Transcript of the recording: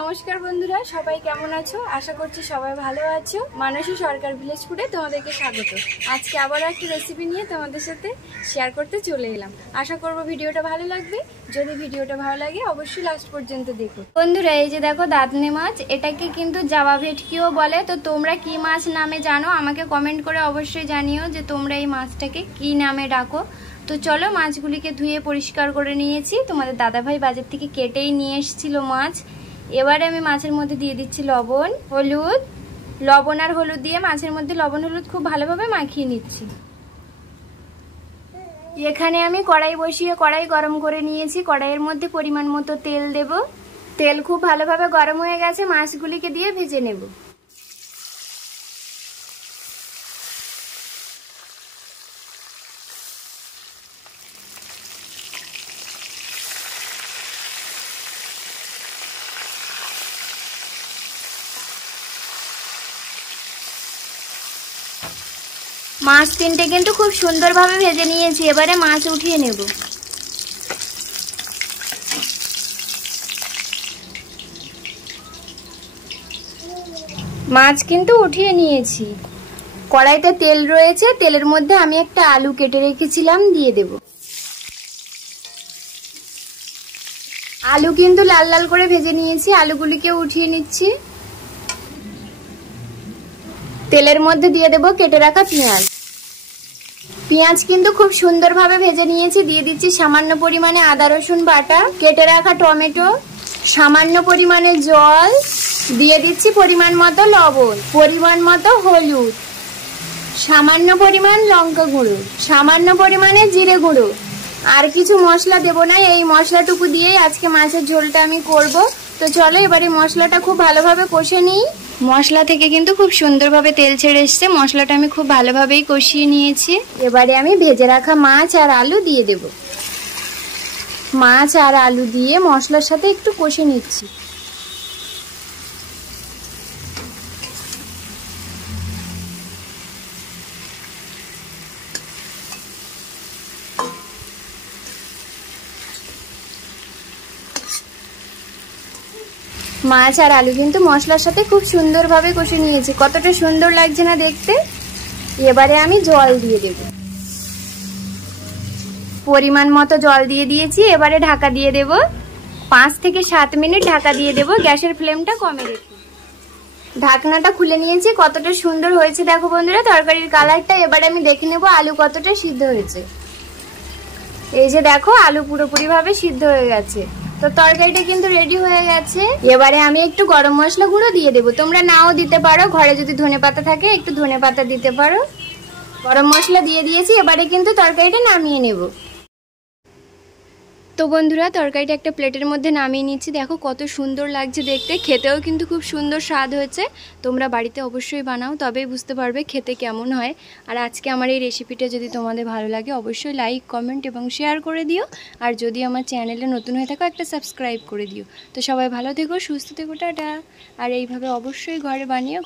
নমস্কার বন্ধুরা, সবাই কেমন আছো? আশা করছি সবাই ভালো আছো। মানসী সরকার ভিলেজ ফুডে তোমাদেরকে স্বাগত। আজকে আবার একটা রেসিপি নিয়ে তোমাদের সাথে শেয়ার করতে চলে এলাম। আশা করব ভিডিওটা ভালো লাগবে। যদি ভিডিওটা ভালো লাগে অবশ্যই লাস্ট পর্যন্ত দেখো। বন্ধুরা, এই যে দেখো দাঁতনে মাছ, এটাকে কিন্তু জাবা ভেটকিও বলে। তো তোমরা কি মাছ নামে জানো আমাকে কমেন্ট করে অবশ্যই জানিও যে তোমরা এই মাছটাকে কি নামে ডাকো। তো চলো, মাছগুলিকে ধুয়ে পরিষ্কার করে নিয়েছি। তোমাদের দাদাভাই বাজার থেকে কেটেই নিয়ে এসেছিল মাছ। এবারে আমি মাছের মধ্যে দিয়ে দিচ্ছি লবণ, হলুদ। লবণ আর হলুদ দিয়ে মাছের মধ্যে লবণ হলুদ খুব ভালোভাবে মাখিয়ে নিচ্ছি। এখানে আমি কড়াই বসিয়ে কড়াই গরম করে নিয়েছি। কড়াইয়ের মধ্যে পরিমাণ মতো তেল দেব। তেল খুব ভালোভাবে গরম হয়ে গেছে, মাছগুলিকে দিয়ে ভেজে নেব। মাছ তিনটে কিন্তু খুব সুন্দরভাবে ভেজে নিয়েছি। এবারে মাছ উঠিয়ে নেব। মাছ কিন্তু উঠিয়ে নিয়েছি। কড়াইতে তেল রয়েছে, তেলের মধ্যে আমি একটা আলু কেটে রেখেছিলাম দিয়ে দেব। আলু কিন্তু লাল লাল করে ভেজে নিয়েছি। আলুগুলিকে উঠিয়ে নিচ্ছি। তেলের মধ্যে দিয়ে দেব কেটে রাখা পেঁয়াজ। পেঁয়াজ কিন্তু খুব সুন্দরভাবে ভেজে নিয়েছি। দিয়ে দিচ্ছি সামান্য পরিমাণে আদা রসুন বাটা, কেটে রাখা টমেটো, সামান্য পরিমাণে জল, দিয়ে দিচ্ছি পরিমাণ মতো লবণ, পরিমাণ মতো হলুদ, সামান্য পরিমাণ লঙ্কা গুঁড়ো, সামান্য পরিমাণে জিরে গুঁড়ো। আর কিছু মশলা দেব না। এই মশলাটুকু দিয়েই আজকে মাছের ঝোলটা আমি করব। তো চলো এবারে মশলাটা খুব ভালোভাবে কষে নিই। মশলা থেকে কিন্তু খুব সুন্দরভাবে তেল ছেড়ে এসছে। মশলাটা আমি খুব ভালোভাবেই কষিয়ে নিয়েছি। এবারে আমি ভেজে রাখা মাছ আর আলু দিয়ে দেব। মাছ আর আলু দিয়ে মশলার সাথে একটু কষে নিচ্ছি। মাছ আর আলু কিন্তু মশলার সাথে খুব সুন্দরভাবে কষে নিয়েছি। কতটা সুন্দর লাগছে না দেখতে। এবারে আমি জল দিয়ে দেব। পরিমাণ মতো জল দিয়ে দিয়েছি। এবারে ঢাকা দিয়ে দেব। 5 থেকে 7 মিনিট ঢাকা দিয়ে দেব, গ্যাসের ফ্লেমটা কমে রেখে। ঢাকনাটা খুলে নিয়েছি। কতটা সুন্দর হয়েছে দেখো বন্ধুরা তরকারির কালারটা। এবারে আমি দেখে নেব আলু কতটা সিদ্ধ হয়েছে। এই যে দেখো আলু পুরোপুরি ভাবে সিদ্ধ হয়ে গেছে। তো তরকারিটা কিন্তু রেডি হয়ে গেছে। এবারে আমি একটু গরম মশলা গুঁড়ো দিয়ে দেবো। তোমরা নাও দিতে পারো, ঘরে যদি ধনেপাতা থাকে একটু ধনেপাতা দিতে পারো। গরম মশলা দিয়ে দিয়েছি। এবারে কিন্তু তরকারিটা নামিয়ে নেব। তো বন্ধুরা, তরকারিটা একটা প্লেটের মধ্যে নামিয়ে নিচ্ছি। দেখো কত সুন্দর লাগছে দেখতে। খেতেও কিন্তু খুব সুন্দর স্বাদ হয়েছে। তোমরা বাড়িতে অবশ্যই বানাও, তবেই বুঝতে পারবে খেতে কেমন হয়। আর আজকে আমার এই রেসিপিটা যদি তোমাদের ভালো লাগে অবশ্যই লাইক, কমেন্ট এবং শেয়ার করে দিও। আর যদি আমার চ্যানেলে নতুন হয়ে থাকো একটা সাবস্ক্রাইব করে দিও। তো সবাই ভালো থেকো, সুস্থ থেকো, টাটা। আর এইভাবে অবশ্যই ঘরে বানিও।